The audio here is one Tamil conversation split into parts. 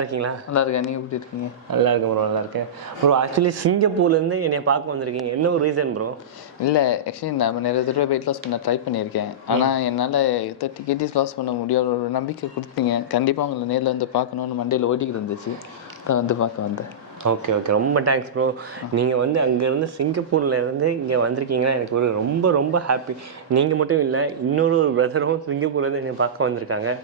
இருக்கீங்களா? நல்லா இருக்கேன். நீங்கள் எப்படி இருக்கீங்க? நல்லா இருக்கேன் ப்ரோ, நல்லா இருக்கேன் ப்ரோ. ஆக்சுவலி சிங்கப்பூர்லேருந்து என்னை பார்க்க வந்திருக்கீங்க, என்ன ஒரு ரீசன் ப்ரோ? இல்லை, ஆக்சுவலி நான் நிறைய தடவை வெயிட் லாஸ் பண்ண ட்ரை பண்ணியிருக்கேன். ஆனால் என்னால் 30 kgs லாஸ் பண்ண முடியாத ஒரு நம்பிக்கை கொடுத்தீங்க. கண்டிப்பாக உங்களை நேரில் வந்து பார்க்கணுன்னு மண்டையில் ஓடிக்கிட்டு இருந்துச்சு. தான் வந்து பார்க்க வந்தேன். ஓகே ஓகே, ரொம்ப தேங்க்ஸ் ப்ரோ. நீங்கள் வந்து அங்கேருந்து சிங்கப்பூர்லேருந்து இங்கே வந்திருக்கீங்கன்னா எனக்கு ஒரு ரொம்ப ரொம்ப ஹாப்பி. நீங்கள் மட்டும் இல்லை, இன்னொரு பிரதரும் சிங்கப்பூர்லேருந்து என்னை பார்க்க வந்திருக்காங்க.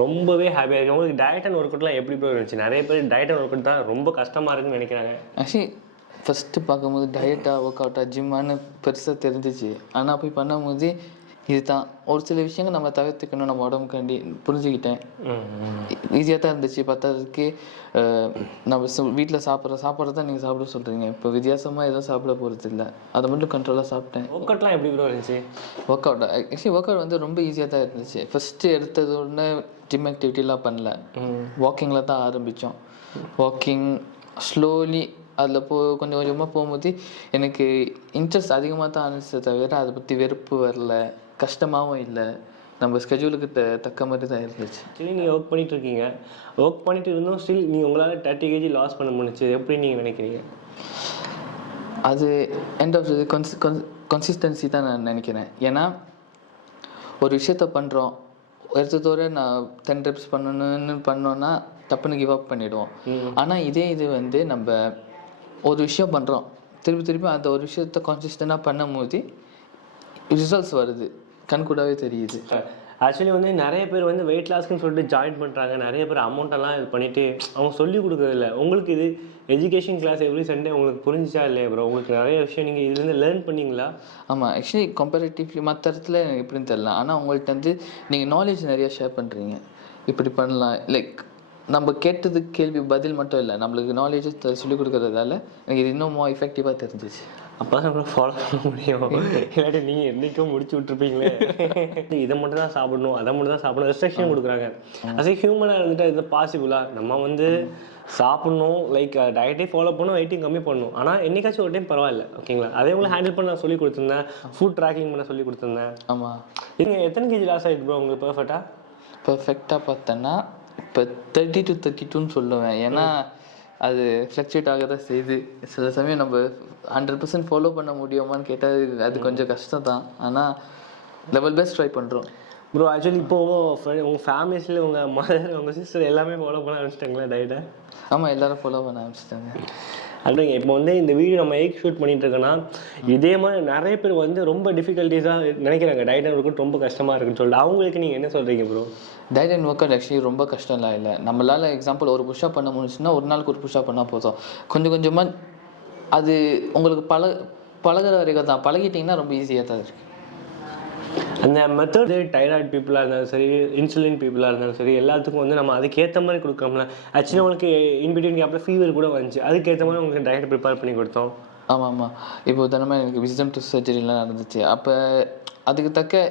ரொம்பவே ஹாப்பியாக இருக்குது. உங்களுக்கு டயட் அண்ட் ஒர்க் அவுட்லாம் எப்படி ப்ரோ இருந்துச்சு? நிறைய பேர் டயட் அண்ட் ஒர்க் அவுட் தான் ரொம்ப கஷ்டமாக இருக்குன்னு நினைக்கிறாங்க. ஆக்சுவலி ஃபஸ்ட்டு பார்க்கும்போது டயட்டாக ஒர்க் அவுட்டாக ஜிம்மானு பெருசாக தெரிஞ்சிச்சு. ஆனால் போய் பண்ணும்போது இதுதான் ஒரு சில விஷயங்கள் நம்ம தவிர்த்துக்கணும், நம்ம உடம்புக்காண்டி புரிஞ்சுக்கிட்டேன். ஈஸியாக தான் இருந்துச்சு. பத்தாததுக்கு நம்ம வீட்டில் சாப்பிட்றது தான் நீங்கள் சாப்பிட சொல்கிறீங்க. இப்போ வித்தியாசமாக எதுவும் சாப்பிட போகிறது இல்லை. அதை மட்டும் கண்ட்ரோலாக சாப்பிட்டேன். ஒர்க் அவுட்லாம் எப்படி ப்ரோ இருந்துச்சு? Work out actually work out வந்து ரொம்ப ஈஸியாக தான் இருந்துச்சு. ஃபஸ்ட்டு எடுத்தது ஒன்று ஜிம் ஆக்டிவிட்டிலாம் பண்ணல, வாக்கிங்கில் தான் ஆரம்பித்தோம். வாக்கிங் ஸ்லோலி அதில் கொஞ்சம் கொஞ்சமாக போகும்போது எனக்கு இன்ட்ரெஸ்ட் அதிகமாக தான் ஆனிச்சே தவிர அதை பற்றி வெறுப்பு வரல, கஷ்டமாகவும் இல்லை. நம்ம ஸ்கெட்யூலுக்கு தக்க மாதிரி தான் இருந்துச்சு. ஆக்சுவலி நீங்கள் ஒர்க் பண்ணிகிட்டு இருக்கீங்க, ஒர்க் பண்ணிட்டு இருந்தும் ஸ்டில் நீங்கள் உங்களால் 30 kg லாஸ் பண்ண முடிஞ்சுச்சு, எப்படி நீங்கள் நினைக்கிறீங்க? அது எண்ட் ஆஃப் கன்சிஸ்டன்சி தான் நான் நினைக்கிறேன். ஏன்னா ஒரு விஷயத்த பண்ணுறோம், எடுத்ததோட நான் 10 reps பண்ணணும்னு பண்ணோன்னா டப்புன்னு கிவ் அப் பண்ணிவிடுவோம். ஆனால் இது வந்து நம்ம ஒரு விஷயம் பண்ணுறோம், திருப்பி அந்த ஒரு விஷயத்த கன்சிஸ்டண்டாக பண்ணும் போது ரிசல்ட்ஸ் வருது, கண்கூடாவே தெரியுது. ஆக்சுவலி வந்து நிறைய பேர் வந்து வெயிட் லாஸ்க்குன்னு சொல்லிட்டு ஜாயின் பண்ணுறாங்க. நிறைய பேர் அமௌண்ட்டெல்லாம் இது பண்ணிவிட்டு அவங்க சொல்லிக் கொடுக்குறதில்ல. உங்களுக்கு இது எஜுகேஷன் கிளாஸ் எவ்ரி சண்டே உங்களுக்கு புரிஞ்சிச்சா இல்லையா ப்ரோ? உங்களுக்கு நிறைய விஷயம் நீங்கள் இதுலேருந்து லேர்ன் பண்ணிங்களா? ஆமாம், ஆக்சுவலி கம்பேரிட்டிவ்லி மற்ற இடத்துல எனக்கு எப்படின்னு தெரியல. ஆனால் உங்கள்கிட்ட வந்து நீங்கள் நாலேஜ் நிறையா ஷேர் பண்ணுறீங்க. இப்படி பண்ணலாம், லைக் நம்ம கேட்டதுக்கு கேள்வி பதில் மட்டும் இல்லை, நம்மளுக்கு நாலேஜ் சொல்லிக் கொடுக்குறதால எனக்கு இது இன்னும் எஃபெக்டிவாக தெரிஞ்சிச்சு. அப்போ தான் நம்ம ஃபாலோ பண்ண முடியும். இல்லாட்டி நீங்கள் என்றைக்கும் முடிச்சு விட்ருப்பீங்களே. இதை மட்டும் தான் சாப்பிடணும், அதை மட்டும் தான் சாப்பிடணும், ரெஸ்ட்ரிக்ஷன் கொடுக்குறாங்க. அது ஹியூமனாக இருந்துட்டு இது பாசிபிளாக நம்ம வந்து சாப்பிட்ணும், லைக் டயட்டே ஃபாலோ பண்ணணும், வெயிட்டையும் கம்மி பண்ணணும். ஆனால் என்னைக்காச்சும் ஒரு டைம் பரவாயில்ல, ஓகேங்களா? அதே உங்களை ஹேண்டில் பண்ண சொல்லி கொடுத்துருந்தேன், ஃபுட் ட்ராக்கிங் பண்ண சொல்லி கொடுத்துருந்தேன். ஆமாம். நீங்கள் எத்தனை கேஜி லாஸ் ஆகிட்டு ப்ரோ உங்களுக்கு பர்ஃபெக்டாக பார்த்தோன்னா இப்போ 30 to 32ன்னு சொல்லுவேன். ஏன்னா அது ஃப்ளக்சுவேட் ஆக தான் செய்யுது. சில சமயம் நம்ம 100% ஃபாலோ பண்ண முடியுமான்னு கேட்டால் அது கொஞ்சம் கஷ்டம் தான். ஆனால் லெவல் பெஸ்ட் ட்ரை பண்ணுறோம் ப்ரோ. ஆக்சுவலி இப்போது உங்கள் ஃபேமிலிஸில் உங்கள் மதர், உங்கள் சிஸ்டர் எல்லாமே ஃபாலோ பண்ண ஆரம்பிச்சிட்டாங்களா டயட்டை? ஆமாம், எல்லோரும் ஃபாலோ பண்ண ஆரம்பிச்சிட்டாங்க. அப்படிங்க. இப்போ வந்து இந்த வீடியோ நம்ம ஷூட் பண்ணிட்டு இருக்கோன்னா இதே மாதிரி நிறைய பேர் வந்து ரொம்ப டிஃபிகல்ட்டிஸாக நினைக்கிறாங்க, டயட் அண்ட் ஒர்க் அவுட் ரொம்ப கஷ்டமாக இருக்குன்னு சொல்லிட்டு. அவங்களுக்கு நீங்கள் என்ன சொல்கிறீங்க bro? Diet and work out actually ரொம்ப கஷ்டம்லாம் இல்லை. நம்மளால் எக்ஸாம்பிள் ஒரு புஷ்அப் பண்ண முடிஞ்சுன்னா ஒரு நாளுக்கு ஒரு புஷ்அப் பண்ணால் போதும். கொஞ்சம் கொஞ்சமாக அது உங்களுக்கு பழகிற வரைக்கும் தான். பழகிட்டிங்கன்னா ரொம்ப ஈஸியாக தான் இருக்குது. அந்த மெத்தட் டைராய்டு பீப்புளாக இருந்தாலும் சரி, இன்சுலின் பீப்புளாக இருந்தாலும் சரி, எல்லாத்துக்கும் வந்து நம்ம அதுக்கேற்ற மாதிரி கொடுக்குறோம்ல. ஆக்சுவலி உங்களுக்கு இன்பிட்வீன் கேப்பில் ஃபீவர் கூட வந்துச்சு, அதுக்கேற்ற மாதிரி உங்களுக்கு டயட் ப்ரிப்பேர் பண்ணி கொடுத்தோம். ஆமாம். இப்போ தினமும் எனக்கு விஸ்டம் டூத் சர்ஜரிலாம் நடந்துச்சு. அப்போ அதுக்கு தக்க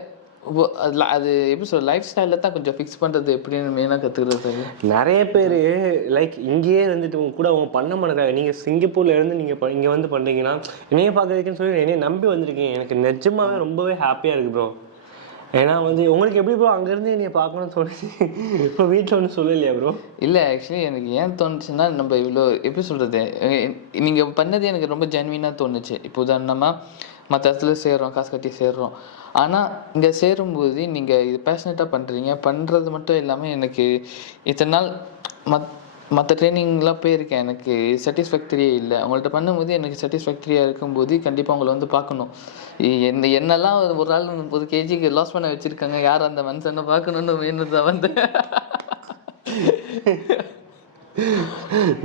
அது எப்படி சொல்ல, லைஃப் ஸ்டைலில் தான் கொஞ்சம் ஃபிக்ஸ் பண்ணுறது எப்படின்னு மெயினாக கற்றுக்கிறது. நிறைய பேர் லைக் இங்கேயே இருந்துட்டு உங்க கூட அவங்க பண்ண மாட்டேங்கிறாங்க. நீங்கள் சிங்கப்பூரில் இருந்து நீங்கள் இங்கே வந்து பண்ணுறீங்கன்னா என்னையே பார்க்குறதுக்குன்னு சொல்லி என்னைய நம்பி வந்திருக்கீங்க. எனக்கு நிஜமாவே ரொம்பவே ஹாப்பியாக இருக்குது ப்ரோ. ஏன்னா வந்து உங்களுக்கு எப்படி ப்ரோ அங்கேருந்து என்னை பார்க்கணும்னு தோணுச்சு? இப்போ வீட்டில் ஒன்றும் சொல்லலையா ப்ரோ? இல்லை, ஆக்சுவலி எனக்கு ஏன் தோணுச்சுன்னா, நம்ம இவ்வளோ எப்படி சொல்கிறது, நீங்கள் பண்ணது எனக்கு ரொம்ப ஜென்வினாக தோணுச்சு. இப்போ உதாரணமாக மற்ற இடத்துல சேர்றோம், காசு கட்டி சேர்றோம். ஆனால் இங்கே சேரும்போது நீங்கள் இது பேஷனேட்டாக பண்ணுறது மட்டும் இல்லாமல் எனக்கு இத்தனை நாள் மற்ற ட்ரைனிங்லாம் போயிருக்கேன், எனக்கு சாட்டிஸ்ஃபேக்டரியே இல்லை. அவங்கள்ட்ட பண்ணும்போது எனக்கு சாட்டிஸ்ஃபேக்டரியாக இருக்கும்போது கண்டிப்பாக அவங்கள வந்து பார்க்கணும். என்னெல்லாம் ஒரு நாள் 30 kg லாஸ் பண்ண வச்சுருக்காங்க, யார் அந்த மனுஷனை பார்க்கணுன்னு வேணும் தான் வந்து.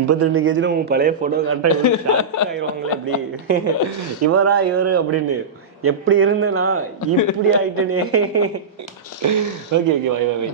32 kg உங்கள் பழைய ஃபோட்டோ காட்டுறாங்களே, எப்படி இவரு அப்படின்னு எப்படி இருந்தேன்னா இப்படி ஆயிட்டேனே. ஓகே, வை.